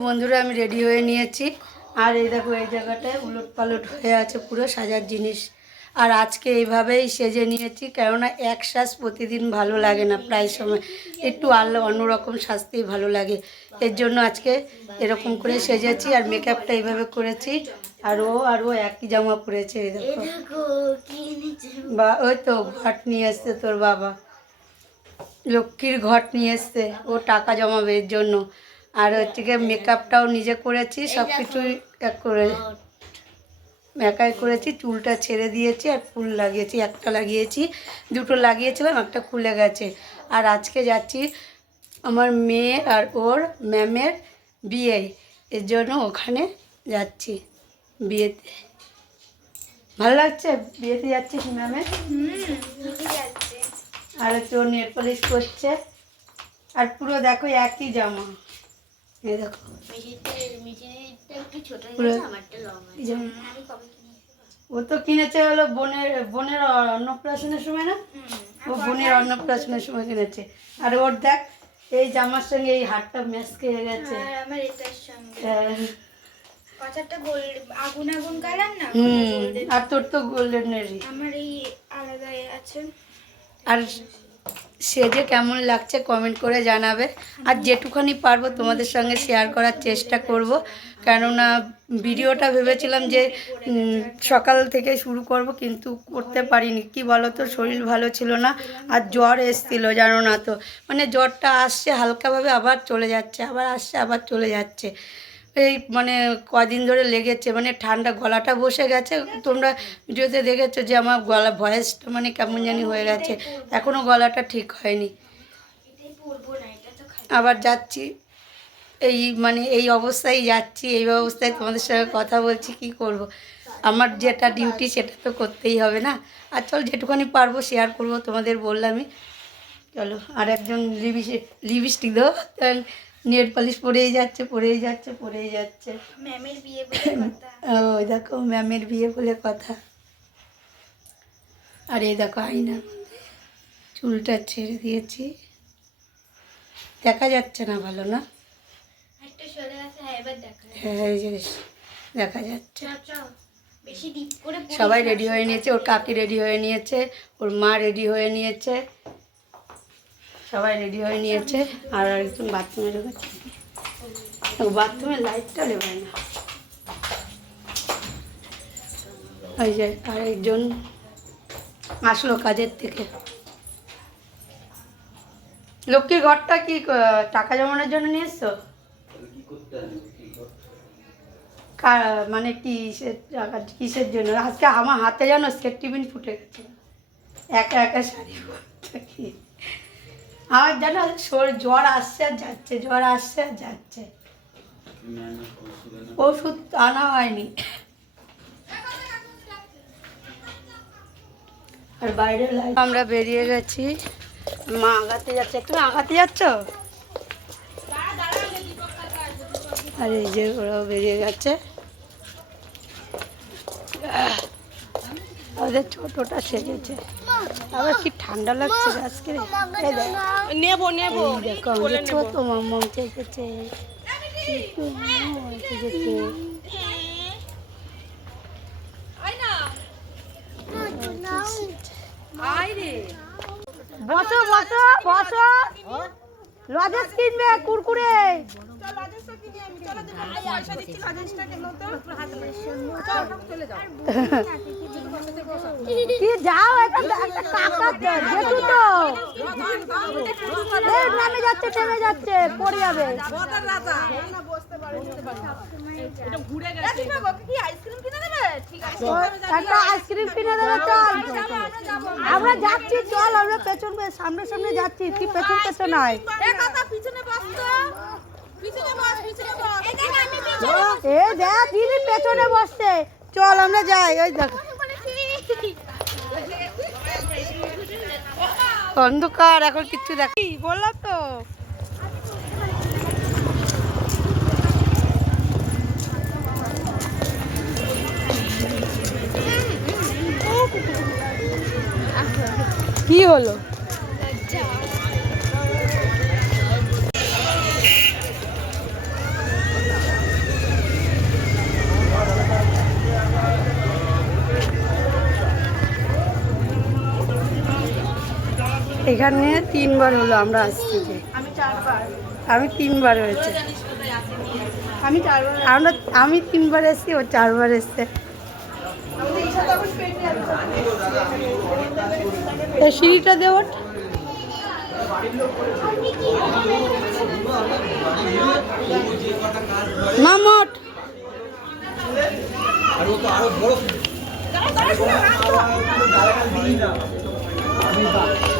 বন্ধুরা আমি রেডি হয়ে নিয়েছি। আর এই দেখো এই জায়গাটায় উলট পালট হয়ে আছে পুরো সাজার জিনিস। আর আজকে এইভাবেই সেজে নিয়েছি কেননা এক শ্বাস প্রতিদিন ভালো লাগে না প্রায় সময়। একটু আল্লাহ অন্যরকম সাজতেই ভালো লাগে। এর জন্য আজকে এরকম করে সেজেছি আর মেকআপটা এইভাবে করেছি। আর ও আর ও একই জামা পরেছে এই দেখো। বা ওই তো ঘট নিয়ে এসছে তোর বাবা। লক্ষ্মীর ঘট নিয়ে এসছে ও টাকা জমাবে এর জন্য। আর হচ্ছে গিয়ে মেকআপটাও নিজে করেছি সব কিছুই এক করে একাই করেছি চুলটা ছেড়ে দিয়েছি আর ফুল লাগিয়েছি একটা লাগিয়েছি দুটো লাগিয়েছিলাম একটা খুলে গেছে। আর আজকে যাচ্ছি আমার মেয়ে আর ওর ম্যামের বিয়ে এর জন্য ওখানে যাচ্ছি বিয়েতে। ভালো লাগছে? বিয়েতে যাচ্ছিস ম্যামের আর হচ্ছে ও নেল পলিশ করছে। আর পুরো দেখো একই জামা। এই দেখো। ও তো কিনেছে হলো বোনের বোনের অন্নপ্রাশনের সময় না? ও বোনের অন্নপ্রাশনের সময় কিনেছে। আর ওর দেখ এই জামার সঙ্গে এই হারটা ম্যাচ খেয়ে গেছে। আর আমার এটার সঙ্গে। হ্যাঁ। গোল্ড আগুন আগুন কালার না? হুম আর তোর তো গোল্ডেনেরই আমার এই আলাদা আছে। আর সেজে কেমন লাগছে কমেন্ট করে জানাবে। আর যেটুখানি পারব তোমাদের সঙ্গে শেয়ার করার চেষ্টা করব। কেননা ভিডিওটা ভেবেছিলাম যে সকাল থেকে শুরু করব কিন্তু করতে পারিনি। কি বলো তো শরীর ভালো ছিল না আর জ্বর এসছিল, জানো না তো। মানে জ্বরটা আসছে, হালকাভাবে আবার চলে যাচ্ছে, আবার আসছে, আবার চলে যাচ্ছে। এই মানে কদিন ধরে লেগেছে মানে ঠান্ডা গলাটা বসে গেছে। তোমরা ভিডিওতে দেখেছ যে আমার গলা ভয়েসটা মানে কেমন জানি হয়ে গেছে। এখনও গলাটা ঠিক হয়নি। আবার যাচ্ছি। এই মানে এই অবস্থায় যাচ্ছি, এই অবস্থায় তোমাদের সঙ্গে কথা বলছি, কি করব। আমার যেটা ডিউটি সেটা তো করতেই হবে না। আর চল যেটুখানি পারব শেয়ার করব তোমাদের বললামই। চলো, আর একজন লিপস্টিক লিপস্টিক দেবো। নেট পলিশ পরেই যাচ্ছে পরেই যাচ্ছে পরেই যাচ্ছে। ম্যামের বিয়ে ওই দেখো ম্যামের বিয়ে বলে কথা। আর এই দেখো মধ্যে চুলটা ছেড়ে দিয়েছি। দেখা যাচ্ছে না ভালো না? হ্যাঁ দেখা হ্যাঁ যাচ্ছে। পড়িস সবাই রেডি হয়ে নিয়েছে ওর কাকি রেডি হয়ে নিয়েছে ওর মা রেডি হয়ে নিয়েছে। সবাই রেডি হয়ে নিয়েছে। আর একজন বাথরুমে ঢুকেছে। বাথরুমের লাইটটা নেবে না। ওই যে আরেকজন আসলো কাজের থেকে। লক্ষ্মীর ঘরটা কি টাকা জমানোর জন্য নিয়ে এসছো? কা- মানে টাকা কিসের জন্য? আজকে আমার হাতে যেন সেট টিফিন ফুটে গেছে। একা একা শাড়ি কি আমার যেন জ্বর আসছে আর যাচ্ছে জ্বর আসছে আর যাচ্ছে। ওষুধ আনা হয়নি। আর বাইরে আমরা বেরিয়ে গেছি। মা আগাতে যাচ্ছে। তুমি আগাতে যাচ্ছ? আর এই যে ওরাও বেরিয়ে গেছে। আহ, ওদের ছোটটা সেজেছে। আবার কি ঠান্ডা লাগছে আজকে নেব নেব। দেখো ছোট মাম্মাম সেজেছে বসো বসো বসো। লজেস কিনবে কুরকুরে। কি যাও একটা কাকা তো যাচ্ছে নেমে যাচ্ছে পড়ে যাবে একটা আইসক্রিম কিনে দেবে চল আমরা যাচ্ছি চল আমরা পেছন সামনে সামনে যাচ্ছি কি পেছন পেছন আয় এ দেখ দিদি পেছনে বসছে। চল আমরা যাই ওই দেখ। অন্ধকার এখন কিচ্ছু দেখি বললাম তো। কি হলো? এখানে তিনবার হলো আমরা আসছি আমি চারবার। আমি তিনবার হয়েছে। আমি চারবার আমরা আমি তিনবার এসেছি ও চারবার এসছে। এই সিঁড়িটা দেওয়ার মামট Yeah,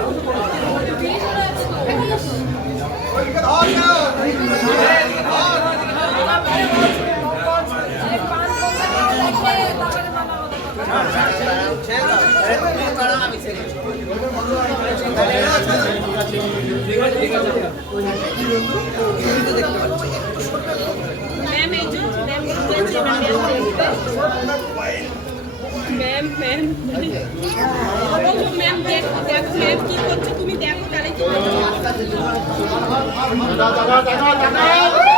পর্যন্ত ভিডিওতে দেখতে পাচ্ছি ম্যাম ম্যাম ম্যাম দেখো দেখো ম্যাম কি করছ তুমি দেখো তাহলে কি দাদা